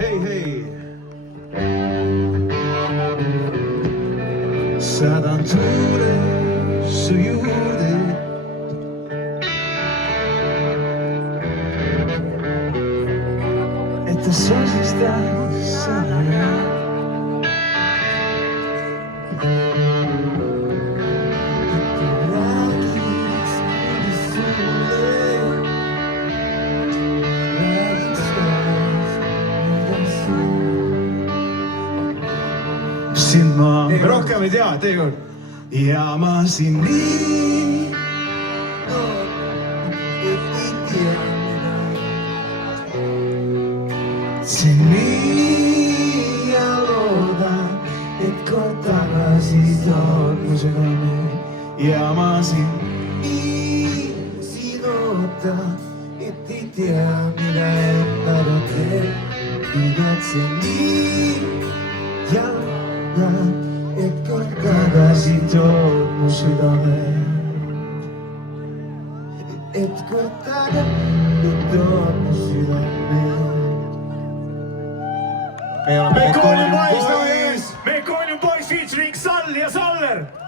Hei, hei. Sadan tuure su juurde. Että sosista sanoja. Sind ma rohkem ei tea, teekord. Ja ma sind nii sind nii ja loodan, et kord tagasi tood mu südame. Ja ma sind nii siin ootan, et ei tea, mida enda teeb. Igatsen nii ja loodan, et kord tagasi tood mu südame. Et kord tagasi tood mu südame. Meikoonium Boys featuring Sall ja Saller.